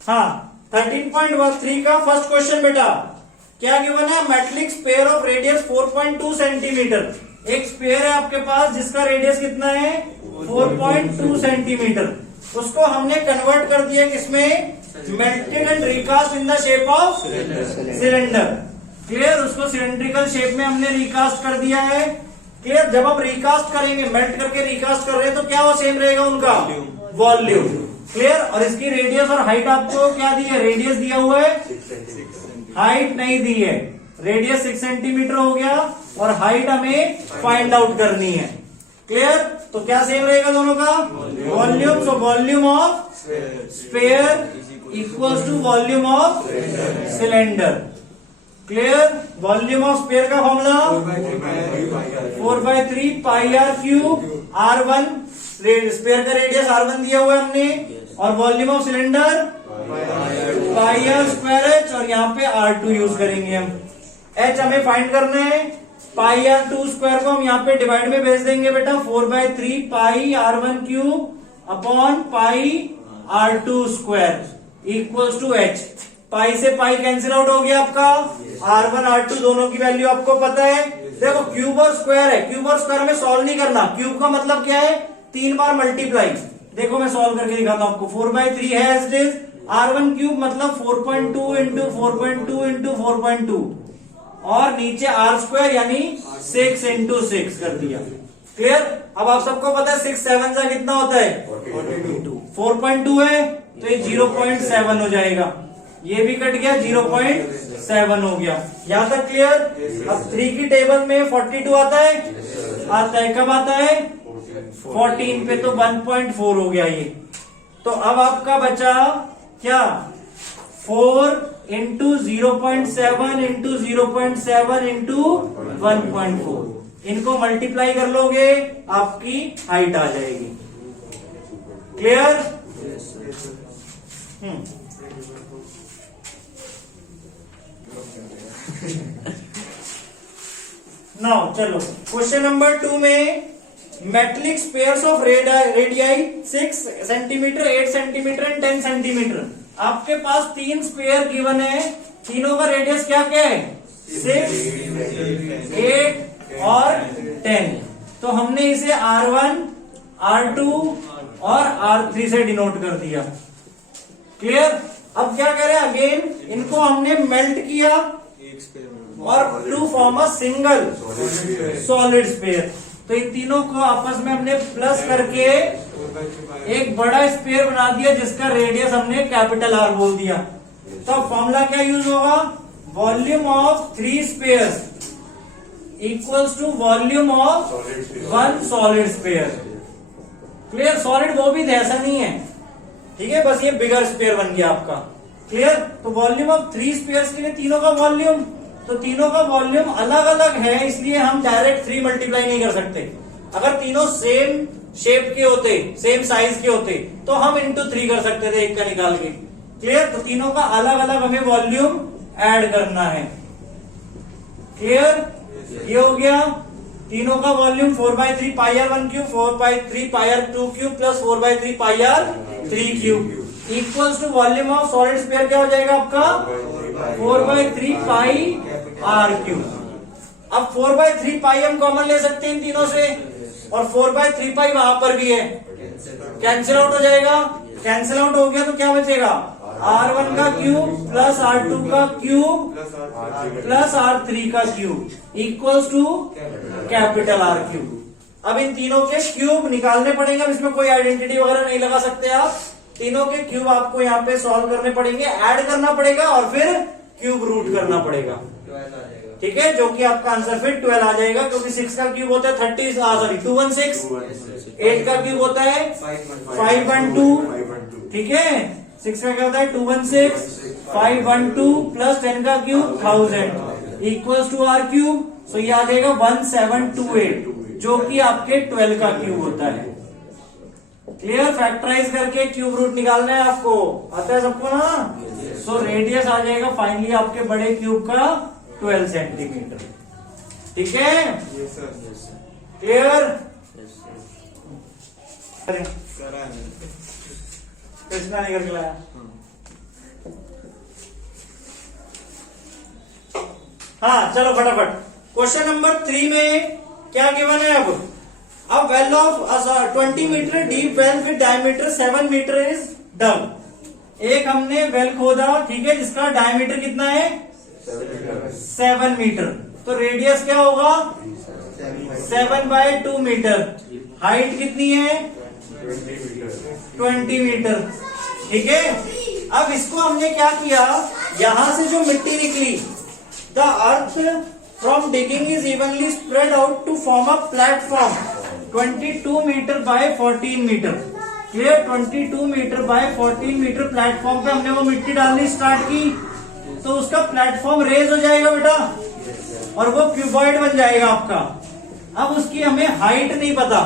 हाँ 13.3 का first question बेटा क्या गिवन है, metallic sphere of radius 4.2 centimetre. एक स्पेयर है आपके पास जिसका रेडियस कितना है 4.2 सेंटीमीटर। उसको हमने कन्वर्ट कर दिया किसमें, melted and recast in the shape of cylinder. Clear, उसको सिलेंड्रिकल शेप में हमने रिकास्ट कर दिया है। क्लियर, जब हम रिकास्ट करेंगे, मेल्ट करके रिकास्ट कर रहे हैं तो क्या वो सेम रहेगा उनका वॉल्यूम। क्लियर, और इसकी रेडियस और हाइट आपको क्या दी है, रेडियस दिया हुआ है, हाइट नहीं दी है। रेडियस 6 सेंटीमीटर हो गया और हाइट हमें फाइंड आउट करनी है। क्लियर, तो क्या सेम रहेगा दोनों का volume. So volume of sphere equals to volume of cylinder. Clear, volume of sphere का formula 4/3 pi R cube R1, sphere का रेडियस R1 दिया हुआ है हमने, और volume of cylinder pi R square H, और यहाँ पे R2 यूज करेंगे हम। एच हमें फाइंड करना है, पाई R2 स्क्वायर को हम यहाँ पे डिवाइड में भेज देंगे बेटा, 4/3 pi R1 cube upon pi R2 square equals to H. Pi से पाई कैंसिल आउट हो गया आपका, R1 R2 दोनों की वैल्यू आपको पता है। देखो क्यूब और स्क्वायर है, क्यूब और स्क्वायर में सॉल्व नहीं करना। क्यूब का मतलब क्या है, 3 बार मल्टीप्लाई। देखो मैं सॉल्व करके दिखाता हूं आपको। 4/3 है as it is, R1 cube मतलब 4.2 इंटू 4.2 इंटू 4.2, और नीचे R स्क्वायर यानी 6 इंटू 6 कर दिया। क्लियर, अब आप सबको पता है 6 7 का कितना होता है 4.2 है, तो ये 0.7 हो जाएगा। ये भी कट गया, 0.7 हो गया। यहां तक क्लियर। अब 3 की टेबल में 42 आता है, कब आता है 14 पे, तो 1.4 हो गया ये। तो अब आपका बचा क्या, 4 इंटू 0.7 इंटू 0.7 इंटू 1.4। इनको मल्टीप्लाई कर लोगे आपकी हाइट आ जाएगी। क्लियर। नाउ चलो क्वेश्चन नंबर 2 में metallic spheres of radii 6 centimetre, 8 centimetre and 10 centimetre. आपके पास 3 स्पेयर गिवन है, तीनों का रेडियस क्या क्या है 6, 8 और 10। तो हमने इसे R1, R2 और R3 से डिनोट कर दिया। क्लियर। अब क्या करें, अगेन इनको हमने मेल्ट किया और to form a single solid sphere. तो इन तीनों को आपस में हमने प्लस करके एक बड़ा स्पेयर बना दिया जिसका रेडियस हमने कैपिटल R बोल दिया। तो फॉर्मूला क्या यूज होगा, volume of 3 spheres equals to volume of 1 solid sphere. Clear, solid वो भी ऐसा नहीं है, ठीक है, बस ये बिगर स्पेयर बन गया आपका। क्लियर, तो वॉल्यूम ऑफ 3 स्पेयर्स के लिए तीनों का वॉल्यूम, तो तीनों का वॉल्यूम अलग अलग है, इसलिए हम डायरेक्ट 3 मल्टीप्लाई नहीं कर सकते। अगर तीनों सेम शेप के होते, सेम साइज के होते, तो हम इंटू 3 कर सकते थे एक का निकाल के। क्लियर, तो तीनों का अलग अलग हमें वॉल्यूम ऐड करना है। क्लियर, ये हो गया। तीनों का volume 4/3 pi R1 cube, 4/3 pi R2 cube plus 4/3 pi R3 cube equals to volume of solid sphere क्या हो जाएगा आपका 4/3 पाई R क्यूब। अब 4/3 पाई हम कॉमन ले सकते हैं इन तीनों से, और 4/3 पाई वहां पर भी है, कैंसिल आउट हो जाएगा। कैंसिल आउट हो गया तो क्या बचेगा, R1 का क्यूब प्लस R2 का क्यूब प्लस R3 का cube equals to capital R cube. अब इन तीनों के क्यूब निकालने पड़ेंगे, अब इसमें कोई आइडेंटिटी वगैरह नहीं लगा सकते आप। तीनों के क्यूब आपको यहाँ पे सॉल्व करने पड़ेंगे, ऐड करना पड़ेगा और फिर क्यूब रूट करना पड़ेगा। ठीक है, जो कि आपका आंसर फिर 12 आ जाएगा, क्योंकि 6 का क्यूब होता है 216, 8 का क्यूब होता है 512। ठीक है, 6 का क्या होता है 216, 512 प्लस 10 का cube 1000 equals to R cube. So ये आ जाएगा 1728, जो कि आपके 12 का क्यूब होता है। क्लियर, फैक्टराइज करके क्यूब रूट निकालना है आपको, आता है सबको ना। सो रेडियस आ जाएगा फाइनली आपके बड़े क्यूब का 12 सेंटीमीटर। ठीक है, क्लियर। कृष्णा नहीं करके लाया। हाँ चलो फटाफट। क्वेश्चन नंबर 3 में क्या गिवन है? अब well of 20 metre deep well with diameter 7 metre is dug. एक हमने वेल खोदा, ठीक है, जिसका डायमीटर कितना है? 7 मीटर। तो रेडियस क्या होगा? 7/2 मीटर। हाइट कितनी है? 20 मीटर। ठीक है, अब इसको हमने क्या किया, यहां से जो मिट्टी निकली, the earth from digging is evenly spread out to form a platform 22 metre by 14 metre. Clear? 22 metre by 14 metre platform पे हमने वो मिट्टी डालनी स्टार्ट की, तो उसका प्लेटफॉर्म रेज हो जाएगा बेटा, और वो क्यूबॉइड बन जाएगा आपका। अब उसकी हमें हाइट नहीं पता,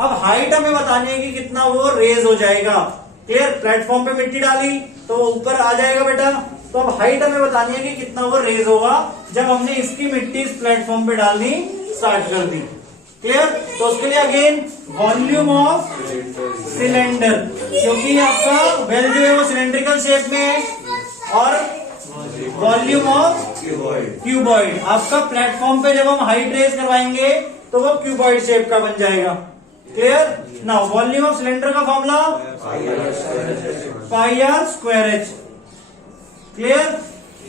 अब हाइट हमें बतानी है कि कितना वो रेज हो जाएगा। क्लियर? प्लेटफॉर्म पे मिट्टी डाली तो ऊपर आ जाएगा बेटा, तो अब हाइट हमें बतानी है कि कितना वो रेज होगा जब हमने इसकी मिट्टी इस प्लेटफॉर्म पे डालनी स्टार्ट कर दी। क्लियर? तो उसके लिए अगेन वॉल्यूम ऑफ सिलेंडर, क्योंकि आपका वेल जो है वो सिलेंड्रिकल शेप में है, और वॉल्यूम ऑफ क्यूबॉइड। आपका प्लेटफॉर्म पे जब हम हाइट रेज करवाएंगे तो वो क्यूबॉइड शेप का बन जाएगा। Clear? Now volume of cylinder का फॉर्मूला πr²h। क्लियर?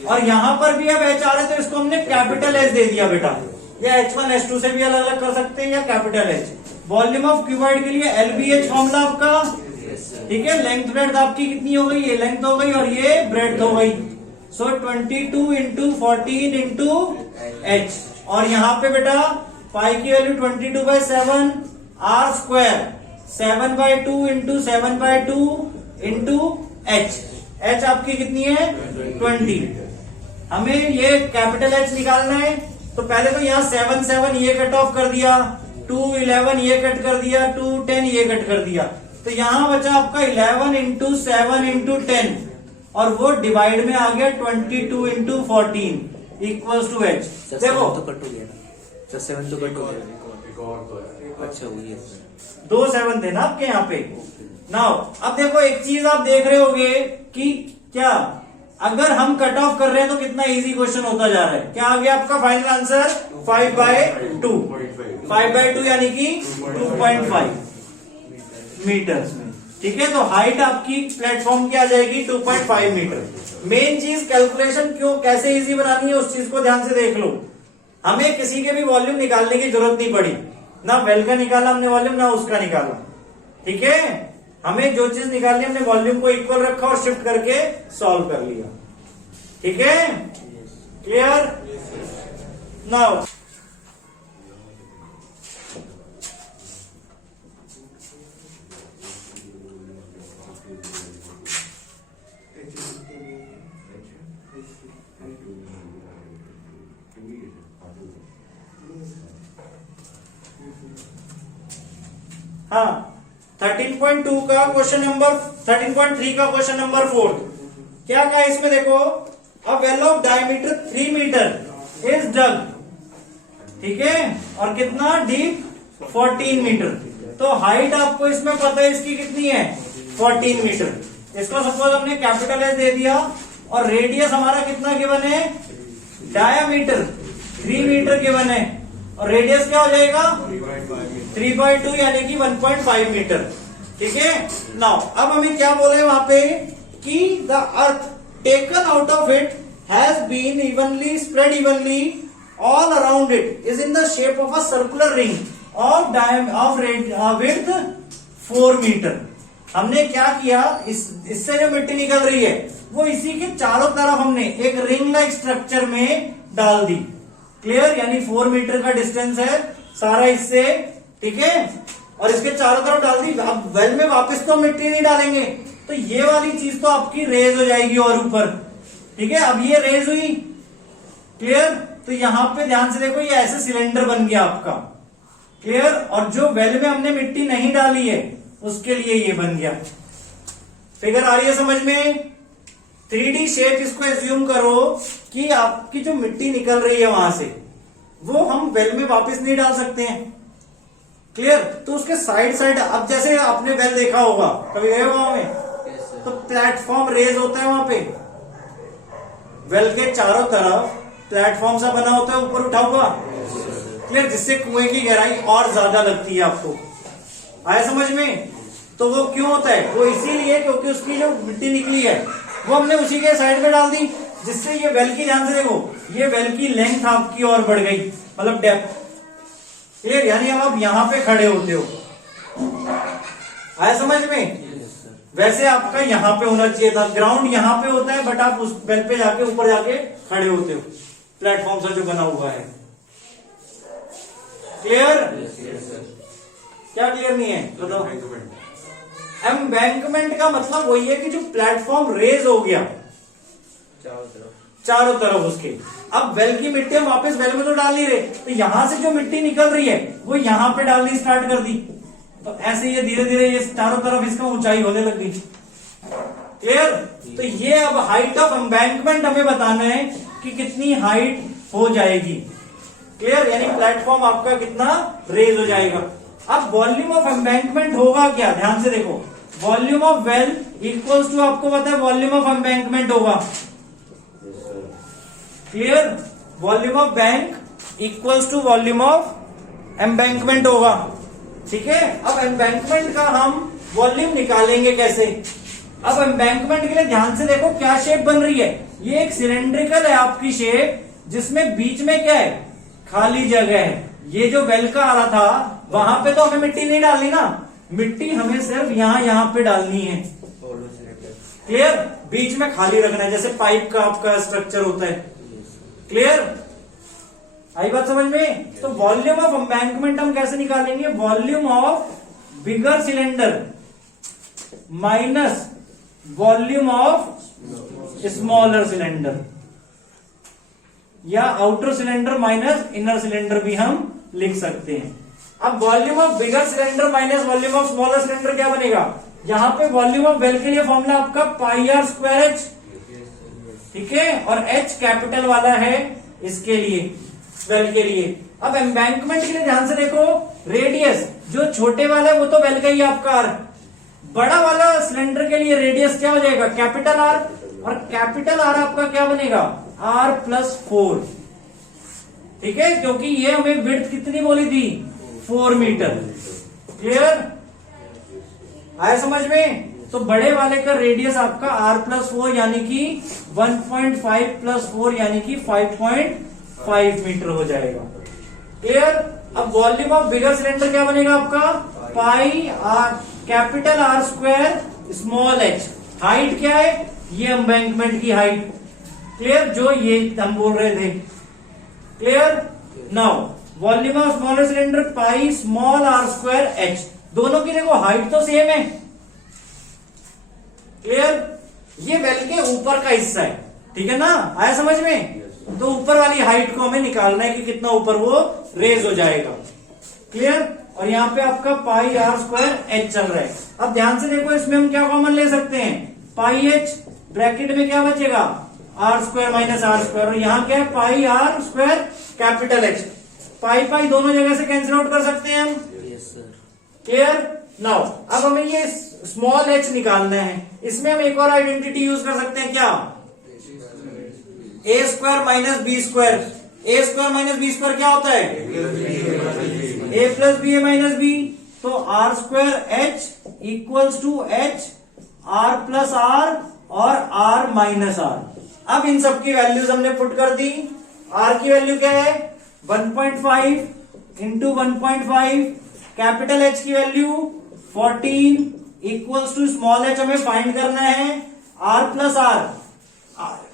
और यहां पर भी अब H आ रहा है तो इसको हमने कैपिटल H दे दिया बेटा, या H1 H2 से भी अलग अलग कर सकते हैं, या capital H। Volume of cuboid के लिए LBH फॉर्मूला आपका, ठीक है। लेंथ ब्रेड्थ आपकी कितनी हो गई? ये लेंथ हो गई और ये ब्रेड्थ हो गई। सो 22 इंटू 14 इंटू H, और यहाँ पे बेटा पाई की value 22/7, R², 7/2 into 7/2 into H। H आपकी कितनी है? 20। हमें ये कैपिटल H निकालना है, तो पहले तो यहाँ 7 7 ये कट ऑफ कर दिया, 2 11 ये कट कर दिया, 2 10 ये कट कर दिया, तो यहाँ बचा आपका 11 इंटू 7 इंटू 10, और वो डिवाइड में आ गया 22 इंटू 14 इक्वल्स टू H। देखो तो कट हो गया ना, 7 तो कट हो गया। अच्छा वही है, 2 7 थे ना आपके यहाँ पे। नाउ अब देखो एक चीज आप देख रहे होगे कि क्या अगर हम कट ऑफ कर रहे हैं तो कितना इजी क्वेश्चन होता जा रहा है। क्या आ गया आपका फाइनल आंसर? 5/2। 5/2 यानी कि 2.5 मीटर्स में। ठीक है, तो हाइट आपकी प्लेटफॉर्म की आ जाएगी 2.5 मीटर। मेन चीज कैलकुलेशन क्यों कैसे इजी बनानी है उस चीज को ध्यान से देख लो। हमें किसी के भी वॉल्यूम निकालने की जरूरत नहीं पड़ी, ना वेल का निकाला हमने वॉल्यूम, ना उसका निकाला। ठीक है, हमें जो चीज निकालनी हमने वॉल्यूम को इक्वल रखा और शिफ्ट करके सॉल्व कर लिया। ठीक है, क्लियर? नाउ हाँ 13.2 का क्वेश्चन नंबर 13.3 का क्वेश्चन नंबर 4 क्या कहा इसमें? देखो, a well of diameter 3 metre is dug. ठीक है, और कितना डीप? 14 मीटर। तो हाइट आपको इसमें पता है इसकी कितनी है? 14 मीटर। इसको सपोज हमने कैपिटल एस दे दिया, और रेडियस हमारा कितना गिवन है? डायामीटर 3 मीटर गिवन है, और रेडियस क्या हो जाएगा? 3/2 यानी कि 1.5 मीटर। ठीक है, नाउ अब हमें क्या बोले हैं वहां पे कि the earth taken out of it has been evenly spread evenly all around it is in the shape of a circular ring of width 4 metre. हमने क्या किया, इससे जो मिट्टी निकल रही है वो इसी के चारों तरफ हमने एक रिंग लाइक स्ट्रक्चर में डाल दी। क्लियर? यानी 4 मीटर का डिस्टेंस है सारा इससे। ठीक है, और इसके चारों तरफ डाल दी। अब वेल में वापस तो मिट्टी नहीं डालेंगे, तो ये वाली चीज तो आपकी रेज हो जाएगी और ऊपर। ठीक है, अब ये रेज हुई। क्लियर? तो यहां पे ध्यान से देखो, ये ऐसे सिलेंडर बन गया आपका। क्लियर? और जो वेल में हमने मिट्टी नहीं डाली है उसके लिए ये बन गया। फिगर आ रही है समझ में? 3D शेप इसको एज्यूम करो कि आपकी जो मिट्टी निकल रही है वहां से वो हम वेल में वापस नहीं डाल सकते हैं। क्लियर? तो उसके साइड साइड, अब जैसे आपने वेल देखा होगा, कभी गए होगा में, तो प्लेटफॉर्म रेज होता है वहां पे, वेल के चारों तरफ प्लेटफॉर्म सा बना होता है, ऊपर उठा हुआ, क्लियर, जिससे कुएं की गहराई और ज्यादा लगती है आपको। आया समझ में? तो वो क्यों होता है? वो इसीलिए क्योंकि उसकी जो मिट्टी निकली है वो हमने उसी के साइड में डाल दी, जिससे ये वेल की, ध्यान से देखो, ये वेल की लेंथ आपकी और बढ़ गई, मतलब डेप्थ, क्लियर, यानी अब आप यहां पे खड़े होते हो। आया समझ में? वैसे आपका यहां पे होना चाहिए था, ग्राउंड यहां पे होता है, बट आप उस वेल पे जाके ऊपर जाके खड़े होते हो, प्लेटफॉर्म सा जो बना हुआ है। क्लियर? क्या क्लियर नहीं है बताओ? एम्बैंकमेंट का मतलब वही है कि जो प्लेटफॉर्म रेज हो गया चारों तरफ उसके, अब वेल की मिट्टी हम वापस वेल में तो डाल नहीं रहे, तो यहां से जो मिट्टी निकल रही है वो यहां पे डालनी स्टार्ट कर दी, तो ऐसे ये धीरे धीरे ये चारों तरफ इसका ऊंचाई होने लग गई। क्लियर? तो ये अब हाइट ऑफ एम्बैंकमेंट हमें बताना है कि कितनी हाइट हो जाएगी। क्लियर? यानी प्लेटफॉर्म आपका कितना रेज हो जाएगा। अब वॉल्यूम ऑफ एम्बैंकमेंट होगा क्या? ध्यान से देखो, volume of well equals to, आपको पता है वॉल्यूम ऑफ एम्बैंकमेंट होगा। Clear? Volume of bank equals to volume of embankment होगा। ठीक है, अब एम्बैंकमेंट का हम वॉल्यूम निकालेंगे कैसे? अब एम्बैंकमेंट के लिए ध्यान से देखो क्या शेप बन रही है। ये एक सिलेंड्रिकल है आपकी शेप, जिसमें बीच में क्या है? खाली जगह है। ये जो वेल का आ रहा था वहां पे तो हमें मिट्टी नहीं डालनी ना, मिट्टी हमें सिर्फ यहां पे डालनी है। क्लियर? बीच में खाली रखना है, जैसे पाइप का आपका स्ट्रक्चर होता है। क्लियर? आई बात समझ में? तो वॉल्यूम ऑफ एम्बैंकमेंट हम कैसे निकालेंगे? Volume of bigger cylinder minus volume of smaller cylinder, या outer cylinder minus inner cylinder भी हम लिख सकते हैं। अब volume of bigger cylinder minus volume of smaller cylinder क्या बनेगा? यहां पे वॉल्यूम ऑफ वेल के लिए फॉर्मूला आपका पाई आर स्क्वायर एच, ठीक है, और एच कैपिटल वाला है इसके लिए, वेल के लिए। अब एम्बैंकमेंट के लिए ध्यान से देखो, रेडियस जो छोटे वाला है वो तो वेल का ही आपका आर, बड़ा वाला सिलेंडर के लिए रेडियस क्या हो जाएगा? कैपिटल आर, और कैपिटल आर आपका क्या बनेगा? आर प्लस 4, ठीक है, क्योंकि ये हमें विड्थ कितनी बोली थी? 4 मीटर। क्लियर? आया समझ में? तो बड़े वाले का रेडियस आपका आर प्लस 4 यानी कि 1.5 प्लस 4 यानी कि 5.5 मीटर हो जाएगा। क्लियर? अब वॉल्यूम ऑफ बिगर सिलेंडर क्या बनेगा आपका? Pi R capital R square small H. Height क्या है? ये एम्बैंकमेंट की हाइट। क्लियर? जो ये हम बोल रहे थे। Clear? Now volume of smaller cylinder pi small r square H, दोनों की देखो हाइट तो सेम है। क्लियर? ये वेल के ऊपर का हिस्सा है, ठीक है ना? आया समझ में? तो ऊपर वाली हाइट को हमें निकालना है कि कितना ऊपर वो रेज हो जाएगा। क्लियर? और यहाँ पे आपका पाई आर स्क्वायर एच चल रहा है। अब ध्यान से देखो, इसमें हम क्या कॉमन ले सकते हैं? पाई एच, ब्रैकेट में क्या बचेगा? R square minus R square, और यहाँ क्या है? Pi R square capital H. Pi pi दोनों जगह से कैंसिल आउट कर सकते हैं हम। क्लियर? नाउ अब हमें ये स्मॉल एच निकालना है। इसमें हम एक और आइडेंटिटी यूज कर सकते हैं, क्या? A square minus B square. A square minus B square क्या होता है? A plus B A minus B. तो R square H equals to H R plus R और आर माइनस आर। अब इन सब की वैल्यूज हमने पुट कर दी। आर की वैल्यू क्या है? 1.5 इंटू 1.5, कैपिटल एच की value 14 equals to small h हमें फाइंड करना है R plus R.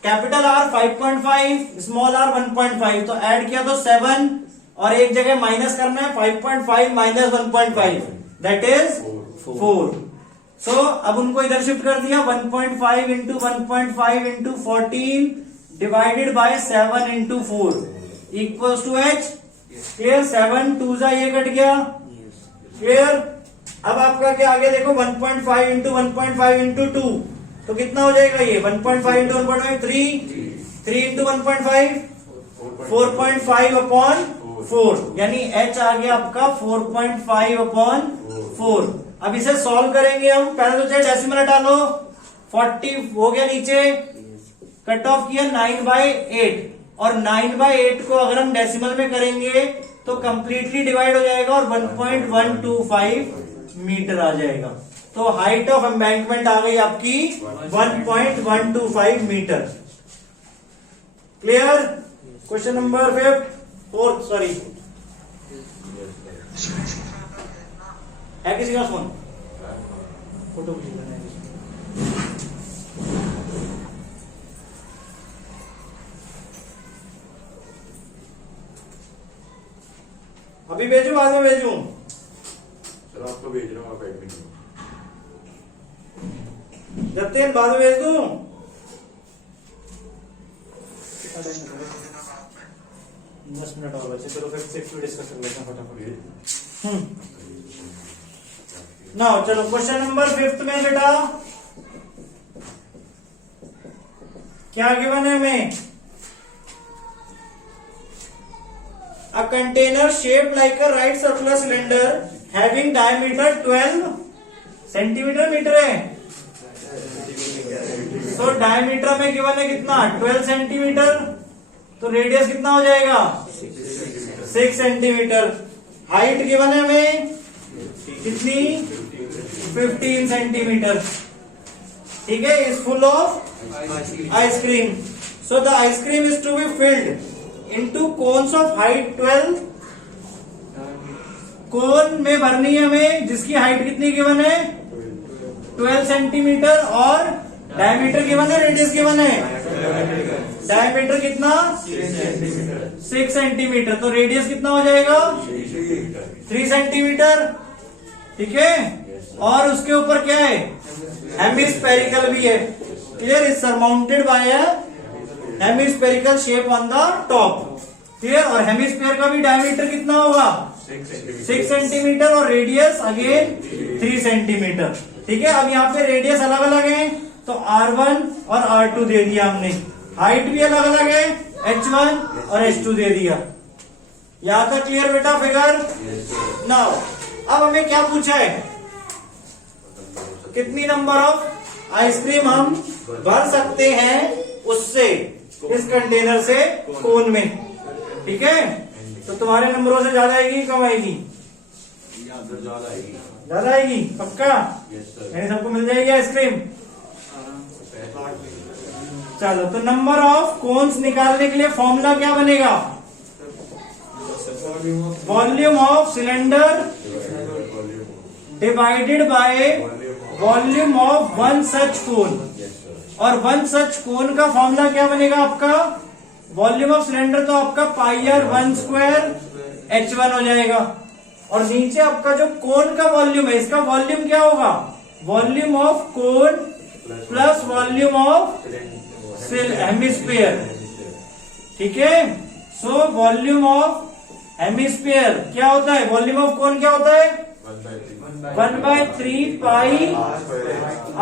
Capital R 5.5, small r 1.5, तो ऐड किया तो 7 और एक जगह माइनस करना है 5.5 माइनस 1.5 दैट इज 4। सो अब उनको इधर शिफ्ट कर दिया। 1.5 into 1.5 into 14 divided by 7 into 4 equals to H. Clear? 7 2 जा ये कट गया। क्लियर? अब आपका क्या आगे देखो, 1.5 इंटू 1.5 इंटू 2 तो कितना हो जाएगा ये? 1.5 इंटू 1.5 3 इंटू 1.5 4.5 अपॉन 4, यानी h आ गया आपका 4.5 अपॉन 4। अब इसे सॉल्व करेंगे हम। पहले तो चाहे डेसिमल हटा लो, 40 हो गया नीचे, कट ऑफ किया 9/8, और 9/8 को अगर हम डेसिमल में करेंगे तो कंप्लीटली डिवाइड हो जाएगा और 1.125 मीटर आ जाएगा। तो हाइट ऑफ एम्बैंकमेंट आ गई आपकी 1.125 metre. Clear? Question number 4 sorry, है किसी का फोन? फोटो खींचना है। अभी भेजू, बाद में भेजू? सर आपको भेज रहा हूँ, आप एडमिट हो। जतिन बाद में भेज दूं? 10 मिनट और बचे, चलो फिर से डिस्कस कर लेते हैं फटाफट। ना चलो क्वेश्चन नंबर 5 में बेटा क्या गिवन है हमें? A container shaped like a right circular cylinder having diameter 12 centimetre, metre है तो डायमीटर में गिवन है कितना? 12 सेंटीमीटर, तो रेडियस कितना हो जाएगा? 6 सेंटीमीटर। हाइट गिवन है हमें कितनी? 15 सेंटीमीटर। ठीक है, is full of ice cream. So the ice cream is to be filled into cones of height 12। Cone में भरनी है हमें जिसकी हाइट कितनी गिवन है? 12 सेंटीमीटर, और डायमीटर गिवन है, रेडियस गिवन है। डायमीटर कितना? 6 सेंटीमीटर, तो रेडियस कितना हो जाएगा? 3 सेंटीमीटर। ठीक है, और उसके ऊपर क्या है? हेमिस्फेरिकल भी है। Clear? Is surmounted bye a hemispherical shape on the top. Clear? और हेमिस्फीयर का भी डायमीटर कितना होगा? 6 सेंटीमीटर, और रेडियस अगेन 3 सेंटीमीटर। ठीक है, अब यहाँ पे रेडियस अलग अलग है, तो R1 और R2 दे दिया हमने। हाइट भी अलग अलग है, H1 और H2 दे दिया। यहां तक क्लियर बेटा फिगर? नाउ अब हमें क्या पूछा है? कितनी नंबर ऑफ आइसक्रीम हम भर सकते हैं उससे, इस कंटेनर से कोन में। ठीक है, तो तुम्हारे नंबरों से ज्यादा आएगी, कम आएगी? ज्यादा आएगी। ज्यादा आएगी पक्का? यानी सबको मिल जाएगी आइसक्रीम? चलो, तो नंबर ऑफ कोन्स निकालने के लिए फॉर्मूला क्या बनेगा? Volume of cylinder divided by volume of one such cone. और वन सच कोन का फॉर्मूला क्या बनेगा आपका? वॉल्यूम ऑफ सिलेंडर तो आपका πr1² H1 हो जाएगा, और नीचे आपका जो कोन का वॉल्यूम है, इसका वॉल्यूम क्या होगा? Volume of cone plus volume of hemisphere. ठीक है, सो वॉल्यूम ऑफ हेमिस्फीयर क्या होता है? वॉल्यूम ऑफ कोन क्या होता है? 1/3 पाई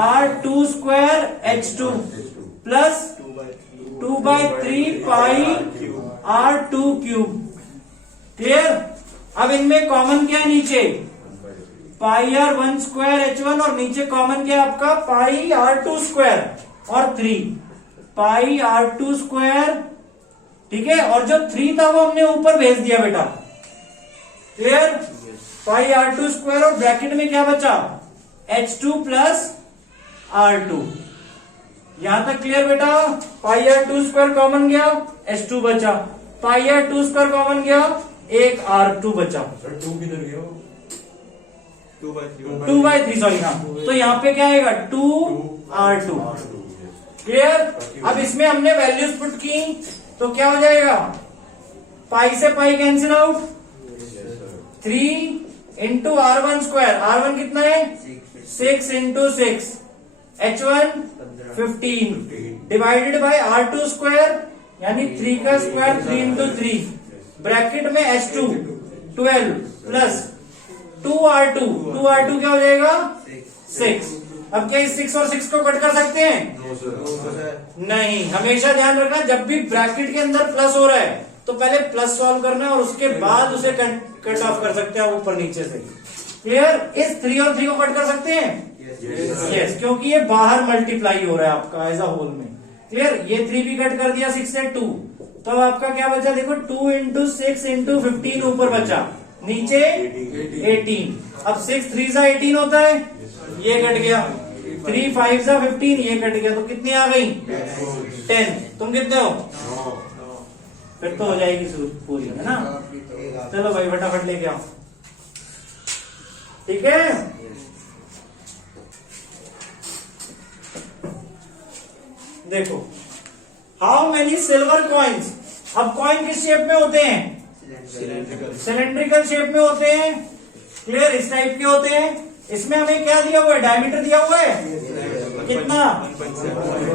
R2² H2 प्लस 2/3 पाई R2³। क्लियर? अब इनमें कॉमन क्या है नीचे? πr1² H1, और नीचे कॉमन क्या है आपका? πr2² और 3 πr2²। ठीक है, और जो 3 था वो हमने ऊपर भेज दिया बेटा। क्लियर? πr2² और ब्रैकेट में क्या बचा? H2 plus R2। यहां तक क्लियर बेटा? πr2² कॉमन गया, H2 बचा। πr2² कॉमन गया, एक R2 बचा। सर 2 किधर गया? 2/3 सॉरी, हाँ। तो यहाँ पे क्या आएगा? 2R2। क्लियर? अब इसमें हमने वैल्यूज पुट की तो क्या हो जाएगा? पाई से pi cancel out, 3 into R1²। R1 कितना है? 6 into 6, H1 15 divided by R2² यानी 3 का स्क्वायर 3 इंटू 3, ब्रैकेट में H2 12 प्लस 2R2। 2R2 क्या हो जाएगा? 6। अब क्या इस 6 और 6 को कट कर सकते हैं? नहीं, हमेशा ध्यान रखना जब भी ब्रैकेट के अंदर प्लस हो रहा है तो पहले प्लस सॉल्व करना है और उसके बाद उसे कट ऑफ कर सकते हैं ऊपर नीचे से। क्लियर? इस 3 और 3 को कट कर सकते हैं? यस। क्योंकि ये बाहर मल्टीप्लाई हो रहा है आपका एज अ होल में। क्लियर, ये 3 भी कट कर दिया 6 से 2, तो अब आपका क्या बचा देखो 2 इंटू 6 इंटू 15 ऊपर बचा, नीचे 18। अब 6 3 सा 18 होता है, ये कट गया, 3 5 सा 15, ये कट गया, तो कितनी आ गई 10। तुम कितने हो? फिर तो हो जाएगी पूरी, है ना। चलो भाई फटाफट लेके आओ, ठीक है। देखो, हाउ मेनी सिल्वर कॉइन्स, अब कॉइन किस शेप में होते हैं? सिलेंड्रिकल शेप में होते हैं। क्लियर, इस टाइप के होते हैं। इसमें हमें क्या दिया हुआ है? डायमीटर दिया हुआ है कितना?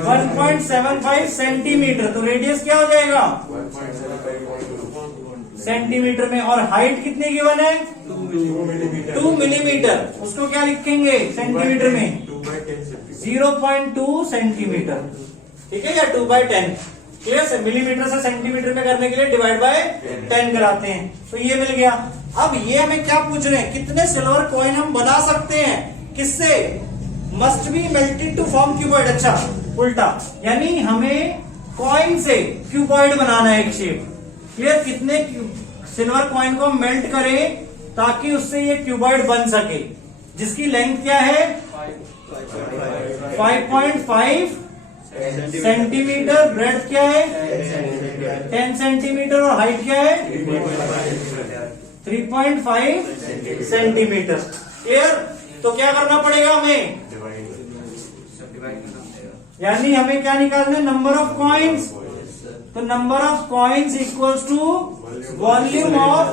1.75 सेंटीमीटर। तो रेडियस क्या हो जाएगा? सेंटीमीटर में। और हाइट कितनी गिवन है? 2 मिलीमीटर। उसको क्या लिखेंगे सेंटीमीटर में? 0.2 सेंटीमीटर, ठीक है, या 2/10। क्लियर से मिलीमीटर से सेंटीमीटर में करने के लिए डिवाइड बाय 10 कराते हैं, तो ये मिल गया। अब ये हमें क्या पूछ रहे हैं? कितने सिल्वर कॉइन हम बना सकते हैं? किससे? Must be melted to form cuboid. अच्छा, उल्टा, यानी हमें कॉइन से क्यूबॉइड बनाना है एक शेप। क्लियर, कितने सिल्वर कॉइन को मेल्ट करें ताकि उससे ये क्यूबॉइड बन सके, जिसकी लेंथ क्या है? 5.5 सेंटीमीटर, ब्रेड्थ क्या है 10 सेंटीमीटर, और हाइट क्या है 3.5 सेंटीमीटर। क्लियर, तो क्या करना पड़ेगा हमें? यानी हमें क्या निकालना है? Number of coins. तो number of coins equals to volume of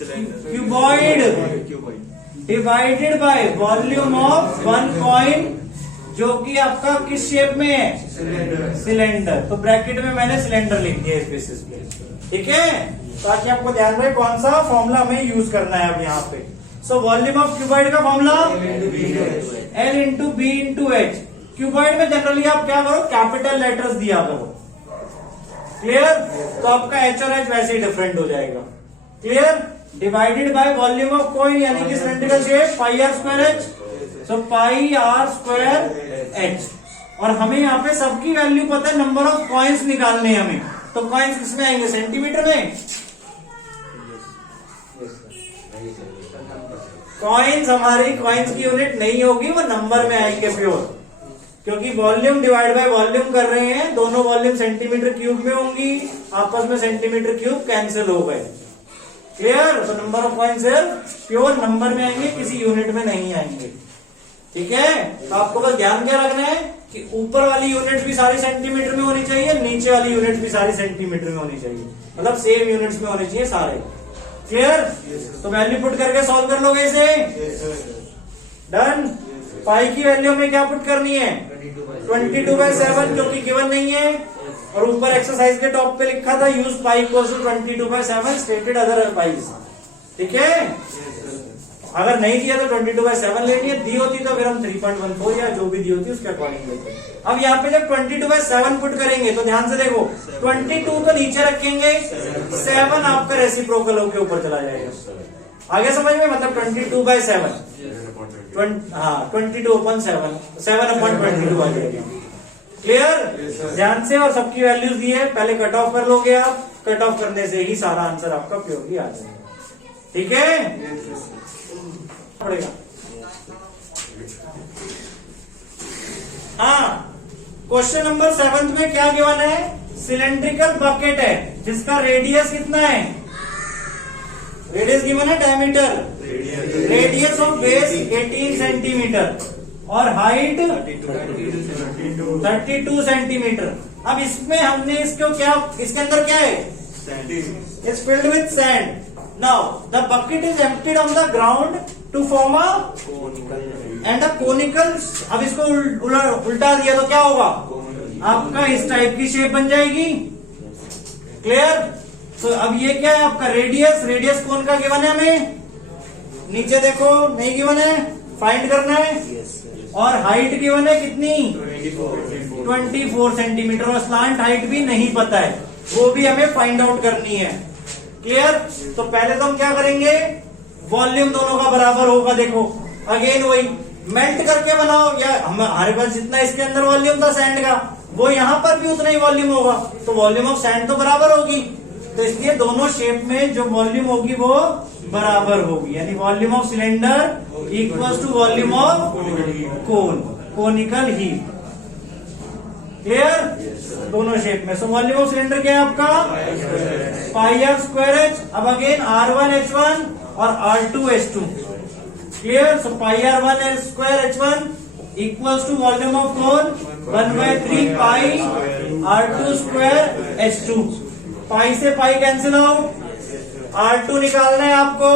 cuboid divided by volume of one coin, जो कि आपका किस शेप में है? सिलेंडर। तो ब्रैकेट में मैंने सिलेंडर लिख दिया इस बेसिस पे, ठीक है, ताकि आपको ध्यान रहे कौन सा फॉर्मूला हमें यूज करना है अब यहाँ पे। सो वॉल्यूम ऑफ क्यूबॉइड का formula L into B into H. Cuboid में जनरली आप क्या करो? कैपिटल लेटर्स दिया करो। क्लियर, तो आपका एच और एच वैसे ही डिफरेंट हो जाएगा। Clear, divided by volume of coin, यानी कि cylindrical shape, pi R square H. So pi R square H. और हमें यहाँ पे सबकी वैल्यू पता है, नंबर ऑफ कॉइन्स निकालने हैं हमें। तो कॉइन्स किसमें आएंगे? सेंटीमीटर में। कॉइन्स हमारी कॉइन्स की यूनिट नहीं होगी, वो नंबर में आएंगे प्योर, क्योंकि वॉल्यूम डिवाइड बाय वॉल्यूम कर रहे हैं। दोनों वॉल्यूम सेंटीमीटर क्यूब में होंगी, आपस में सेंटीमीटर क्यूब कैंसिल हो गए। क्लियर, तो number of coins pure number में आएंगे, किसी यूनिट में नहीं आएंगे। ठीक है, तो आपको बस ध्यान क्या रखना है कि ऊपर वाली यूनिट भी सारी सेंटीमीटर में होनी चाहिए, नीचे वाली यूनिट भी सारी सेंटीमीटर में होनी चाहिए, मतलब सेम यूनिट्स में होने चाहिए सारे। क्लियर, तो वैल्यू पुट करके सॉल्व कर लोगे इसे। डन। पाई की वैल्यू हमें क्या पुट करनी है? 22/7, जो कि गिवन नहीं है, और ऊपर एक्सरसाइज के टॉप पे लिखा था use pi equals to 22/7 stated otherwise. ठीक है, अगर नहीं दिया तो 22/7 लेनी है, दी होती तो फिर हम 3.14 या जो भी दी होती उसके अकॉर्डिंग लेते। अब यहाँ पे जब 22/7 पुट करेंगे तो ध्यान से देखो, 22 तो नीचे रखेंगे, 7 आपका रेसिप्रोकल होके ऊपर चला जाएगा। आगे समझ में, मतलब 22/7, हाँ 22/7, 7/22 आ जाएगा। क्लियर, ध्यान से, और सबकी वैल्यूज दी है, पहले कट ऑफ कर लोगे आप, कट ऑफ करने से ही सारा आंसर आपका प्योरली आ जाएगा। ठीक है, पड़ेगा। हाँ, क्वेश्चन नंबर 7 में क्या गिवन है? सिलेंड्रिकल बकेट है जिसका रेडियस कितना है? रेडियस गिवन है, diameter, radius of base 18 centimetre और हाइट 32 सेंटीमीटर। अब इसमें हमने इसको क्या, इसके अंदर क्या है? It's filled with sand. Now the bucket is emptied on the ground to form a conical। अब इसको उल्टा दिया तो क्या होगा? आपका इस टाइप की शेप बन जाएगी। क्लियर, तो अब ये क्या है आपका? रेडियस, रेडियस कौन का गिवन है हमें? नीचे देखो, नहीं गिवन है, फाइंड करना है। और हाइट गिवन है कितनी? 24 सेंटीमीटर। और स्लांट हाइट भी नहीं पता है, वो भी हमें फाइंड आउट करनी है। क्लियर, तो पहले तो हम क्या करेंगे? वॉल्यूम दोनों का बराबर होगा। देखो अगेन वही, मेल्ट करके बनाओ, या हमारे पास जितना इसके अंदर वॉल्यूम था सैंड का, वो यहाँ पर भी उतना ही वॉल्यूम होगा, तो वॉल्यूम ऑफ सैंड तो बराबर होगी। तो इसलिए दोनों शेप में जो वॉल्यूम होगी वो बराबर होगी, यानी volume of cylinder equals to volume of cone, conical heat. Clear? दोनों शेप में। सो वॉल्यूम ऑफ सिलेंडर क्या है आपका? Pi R square H. अब अगेन R1H1 और R2H2। Clear? So pi R1 square H1 equals to volume of cone 1/3 pi R2 square H2। Pi से pi cancel out, R2 निकालना है आपको,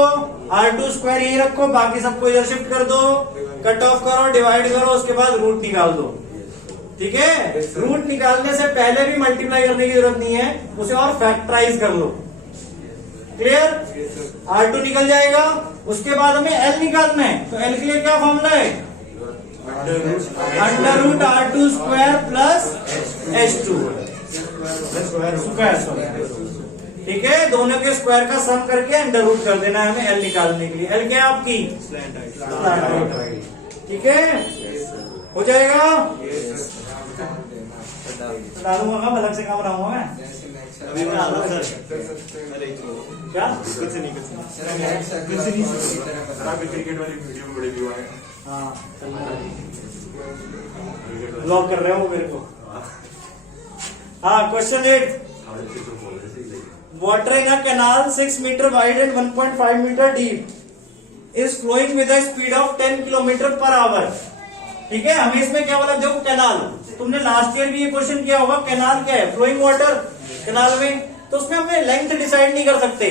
R2 square यही रखो, बाकी सबको इधर शिफ्ट कर दो, कट ऑफ करो, डिवाइड करो, उसके बाद रूट निकाल दो। ठीक है? रूट निकालने से पहले भी मल्टीप्लाई करने की जरूरत नहीं है, उसे और फैक्टराइज कर लो। क्लियर? R2 निकल जाएगा, उसके बाद हमें L निकालना है, तो L के लिए क्या फॉर्मूला है? Under root R2 square plus H2 square. ठीक है? दोनों के स्क्वायर का सम करके अंडर रूट कर देना है हमें L निकालने के लिए। L क्या है आपकी? ठीक है? हो जाएगा? डालूंगा कब? अलग से काम रहा मैं अभी मैं क्या कुछ नहीं क्रिकेट वाली वीडियो में बड़े व्यू आए। हाँ ब्लॉक कर रहे हो मेरे को। हाँ, question 8। Water in a canal 6 metre wide and 1.5 metre deep is flowing with a speed of 10 kilometre per hour. ठीक है? हमें इसमें क्या बोला? देखो कैनाल, तुमने लास्ट ईयर भी ये क्वेश्चन किया होगा, कैनाल क्या है? फ्लोइंग वाटर कैनाल में, तो उसमें हमें लेंथ डिसाइड नहीं कर सकते।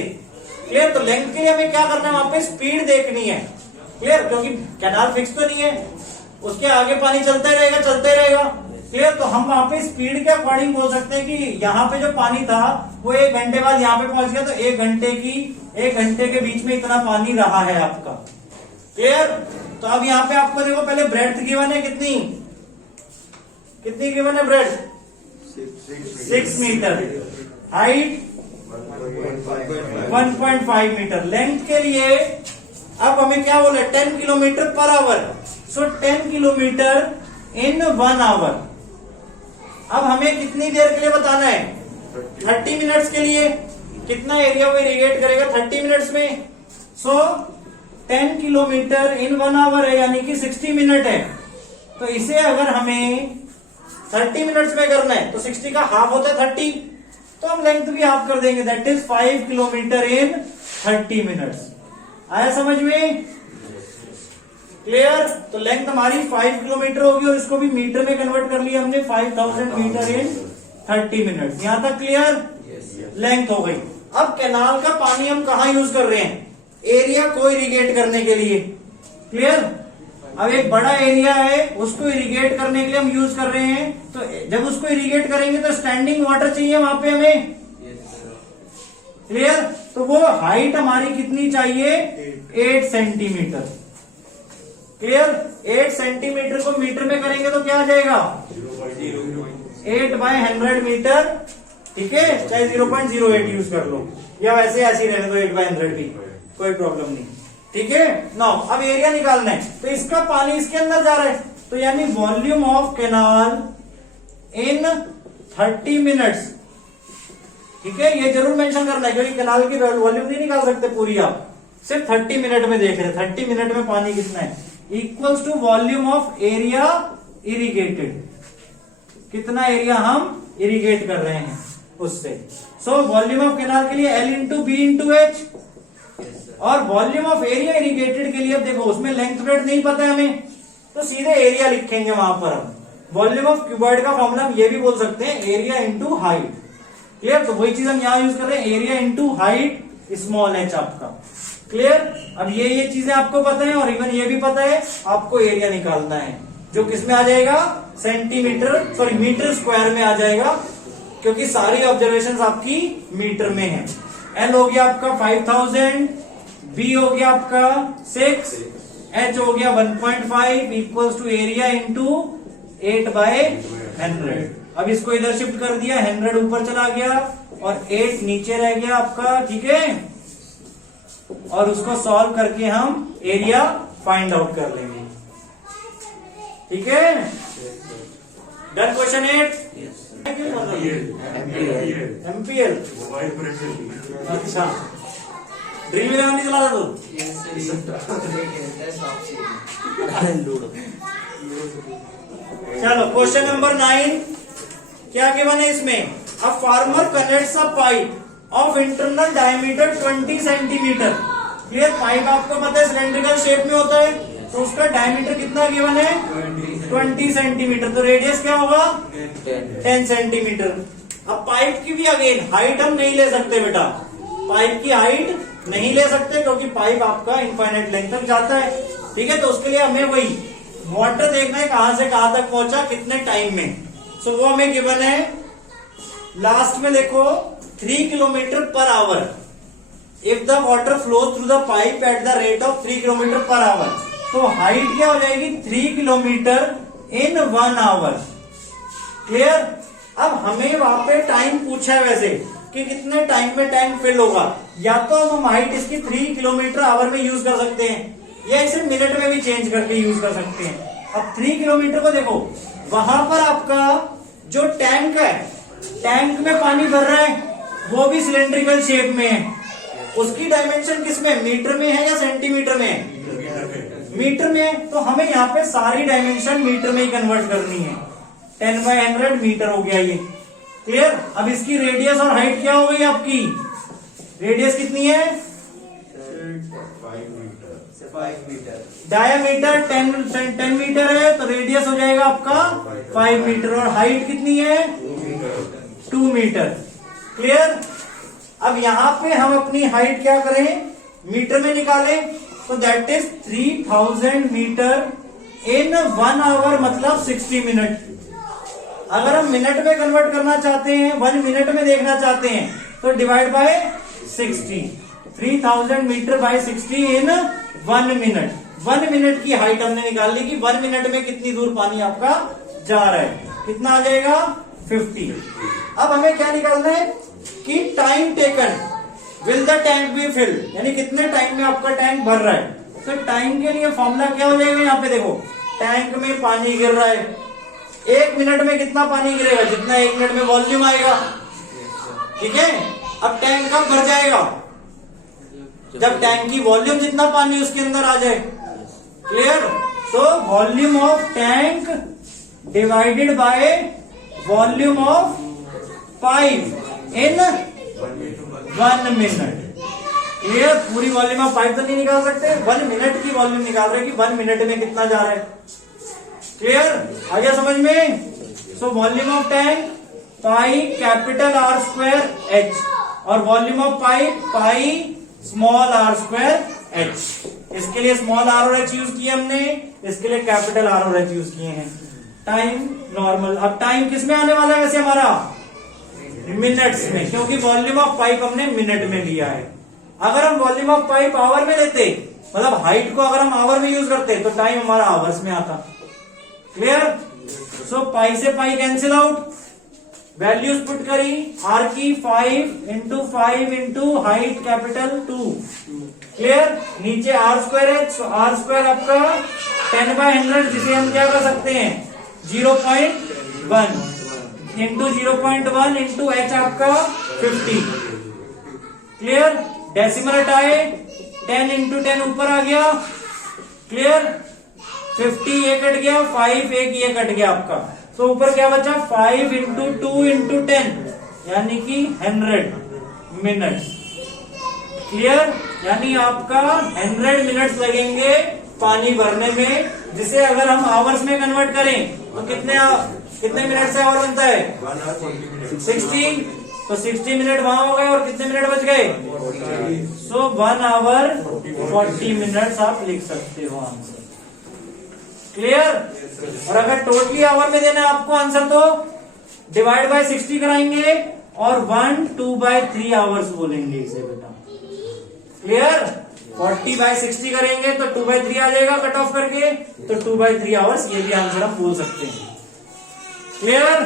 क्लियर? तो लेंथ के लिए हमें क्या करना है? वहां पे स्पीड देखनी है। क्लियर? क्योंकि कैनाल फिक्स तो नहीं है, उसके आगे पानी चलते रहेगा चलते रहेगा। क्लियर? तो हम वहां पे स्पीड के अकॉर्डिंग बोल सकते हैं कि यहाँ पे जो पानी था वो 1 घंटे बाद यहाँ पे पहुंच गया, तो 1 घंटे के बीच में इतना पानी रहा है आपका। क्लियर? तो अब यहाँ पे आपको देखो, पहले ब्रेड्थ गिवन है, कितनी गिवन है breadth? 6 metre. Height 1.5 metre. Length के लिए अब हमें क्या बोला? 10 kilometre per hour. So 10 kilometre in 1 hour. अब हमें कितनी देर के लिए बताना है? 30 मिनट्स के लिए। कितना एरिया वो इरिगेट करेगा 30 मिनट्स में? सो 10 किलोमीटर इन 1 आवर है, यानी कि 60 मिनट है। तो इसे अगर हमें 30 मिनट्स में करना है, तो 60 का हाफ होता है 30, तो हम लेंथ भी हाफ कर देंगे, that is 5 kilometre in 30 minutes. आया समझ में? क्लियर? तो लेंथ हमारी 5 किलोमीटर होगी, और इसको भी मीटर में कन्वर्ट कर लिया हमने, 5000 मीटर इन 30 मिनट्स। यहां तक क्लियर? लेंथ हो गई। अब कैनाल का पानी हम कहां यूज कर रहे हैं? एरिया को इरिगेट करने के लिए। क्लियर? अब एक बड़ा एरिया है, उसको इरिगेट करने के लिए हम यूज कर रहे हैं, तो जब उसको इरिगेट करेंगे तो स्टैंडिंग वाटर चाहिए वहां पे हमें। क्लियर? तो वो हाइट हमारी कितनी चाहिए? 8 सेंटीमीटर। क्लियर? 8 सेंटीमीटर को मीटर में करेंगे तो क्या आ जाएगा? 8/100 मीटर। ठीक है? चाहे 0.08 यूज कर लो, या वैसे ऐसे ही रहने दो 8/100 भी, कोई प्रॉब्लम नहीं। ठीक है? नाउ अब एरिया निकालना है, तो इसका पानी इसके अंदर जा रहा है, तो यानी volume of canal in 30 minutes. ठीक है? ये जरूर मेंशन करना है, क्योंकि कैनाल की वॉल्यूम नहीं निकाल सकते पूरी आप, सिर्फ 30 मिनट में देख रहे हैं 30 मिनट में पानी कितना है, equals to volume of area irrigated. कितना एरिया हम इरिगेट कर रहे हैं उससे। सो वॉल्यूम ऑफ कैनाल के लिए L into B into H, और वॉल्यूम ऑफ एरिया इरिगेटेड के लिए अब देखो, उसमें लेंथ ब्रेड्थ नहीं पता है हमें, तो सीधे एरिया लिखेंगे वहां पर हम। वॉल्यूम ऑफ क्यूबॉइड का फॉर्मूला हम ये भी बोल सकते हैं, एरिया इंटू हाइट। क्लियर? तो वही चीज हम यहाँ यूज कर रहे हैं, area into height small H आपका। क्लियर? अब ये चीजें आपको पता है, और इवन ये भी पता है आपको एरिया निकालना है, जो किसमें आ जाएगा? मीटर स्क्वायर में आ जाएगा, क्योंकि सारी ऑब्जर्वेशंस आपकी मीटर में है। एल हो गया आपका 5000, बी हो गया आपका 6, एच हो गया 1.5 इक्वल्स टू एरिया इंटू 8/100। अब इसको इधर शिफ्ट कर दिया, 100 ऊपर चला गया और 8 नीचे रह गया आपका। ठीक है? और उसको सॉल्व करके हम एरिया फाइंड आउट कर लेंगे। ठीक है, done. Question 8 MPL. Mobile pressure अच्छा, ड्रिल में नहीं चला तू? लूडो। चलो क्वेश्चन नंबर 9 क्या गिवन है इसमें? A farmer connects a pipe of internal diameter 20 centimetre. Clear? Pipe आपको पता है सिलेंड्रिकल शेप में होता है, तो उसका डायमीटर कितना गिवन है? 20 सेंटीमीटर। तो रेडियस क्या होगा? 10 सेंटीमीटर। अब पाइप की भी अगेन हाइट हम नहीं ले सकते बेटा, पाइप की हाइट नहीं ले सकते क्योंकि पाइप आपका इनफाइनाइट लेंथ तक जाता है। ठीक है, तो उसके लिए हमें वही वाटर देखना है कहां से कहां तक पहुंचा, कितने टाइम में। सो वो हमें गिवन है लास्ट में, देखो 3 kilometre per our. If the water flow through the pipe at the rate of 3 kilometre per our, तो हाइट क्या हो जाएगी? 3 किलोमीटर इन 1 आवर। क्लियर? अब हमें वहां पे टाइम पूछा है वैसे कि कितने टाइम में टैंक फिल होगा। या तो हम हाइट इसकी 3 किलोमीटर आवर में यूज कर सकते हैं, या इसे मिनट में भी चेंज करके यूज कर सकते हैं। अब 3 किलोमीटर को देखो, वहां पर आपका जो टैंक है, टैंक में पानी भर रहा है, वो भी सिलेंड्रिकल शेप में है। उसकी डायमेंशन किसमें? मीटर में है या सेंटीमीटर में है? मीटर में है। तो हमें यहाँ पे सारी डायमेंशन मीटर में ही कन्वर्ट करनी है। 10/100 मीटर हो गया ये। क्लियर? अब इसकी रेडियस और हाइट क्या हो गई आपकी? रेडियस कितनी है? 5 मीटर। डायामीटर 10 मीटर है, तो रेडियस हो जाएगा आपका 5 मीटर। और हाइट कितनी है? 2 मीटर। क्लियर? अब यहाँ पे हम अपनी हाइट क्या करें? मीटर में निकालें, तो that is 3000 metre in 1 hour, मतलब 60 मिनट। अगर हम मिनट में कन्वर्ट करना चाहते हैं, 1 मिनट में देखना चाहते हैं, तो divide by 60। 3000 metre by 60 in 1 minute. 1 minute की हाइट हमने निकाल ली कि 1 मिनट में कितनी दूर पानी आपका जा रहा है। कितना आ जाएगा? 50। अब हमें क्या निकालना है कि time taken will the tank be filled, यानी कितने टाइम में आपका टैंक भर रहा है। तो टाइम के लिए फॉर्मूला क्या हो जाएगा? यहाँ पे देखो, टैंक में पानी गिर रहा है, 1 मिनट में कितना पानी गिरेगा? जितना 1 मिनट में वॉल्यूम आएगा। ठीक है, अब टैंक कब भर जाएगा? जब टैंक की वॉल्यूम जितना पानी उसके अंदर आ जाए। क्लियर? तो volume of tank divided by volume of pipe in 1 minute. Clear? पूरी वॉल्यूम ऑफ पाइप तो नहीं निकाल सकते, 1 मिनट की वॉल्यूम निकाल रहे हैं कि 1 मिनट में कितना जा रहा है। क्लियर? आ गया समझ में? So volume of tank pi capital R square H, और volume of pipe pi small r square H। इसके लिए स्मॉल r और h यूज किए हमने, इसके लिए कैपिटल R और h यूज किए हैं। Time normal. अब टाइम किस में आने वाला है वैसे हमारा? मिनट्स में, क्योंकि वॉल्यूम ऑफ पाइप हमने मिनट में लिया है। अगर हम वॉल्यूम ऑफ पाइप आवर में लेते, मतलब हाइट को अगर हम आवर में यूज करते, तो टाइम हमारा आवर्स में आता। क्लियर? सो पाई से pi cancel out, values put करी, r की 5 into 5 into height capital 2। Clear? नीचे r स्क्वायर है, तो r स्क्वायर आपका 10/100, जिसे हम क्या कर सकते हैं? 0.1 इंटू 0.1 इंटू h आपका 50। क्लियर? डेसिमल हटाए, 10 इंटू 10 ऊपर आ गया। क्लियर? 50 ये कट गया, 5 एक ये कट गया आपका, तो ऊपर क्या बचा? 5 इंटू 2 इंटू 10, यानी कि 100 मिनट। क्लियर? यानी आपका 100 मिनट्स लगेंगे पानी भरने में, जिसे अगर हम आवर्स में कन्वर्ट करें तो कितने मिनट से आवर बनता है? 60। तो 60 मिनट वहां हो गए, और कितने मिनट बच गए? सो 1 आवर 40 मिनट्स आप लिख सकते हो आंसर। क्लियर? और अगर टोटली आवर में देना है आपको आंसर, तो डिवाइड बाय 60 कराएंगे और 1/2/3 आवर्स बोलेंगे इसे बेटा। क्लियर? 40/60 करेंगे तो 2/3 आ जाएगा कट ऑफ करके, तो 2/3 आवर्स, ये भी आंसर हम बोल सकते हैं। क्लियर?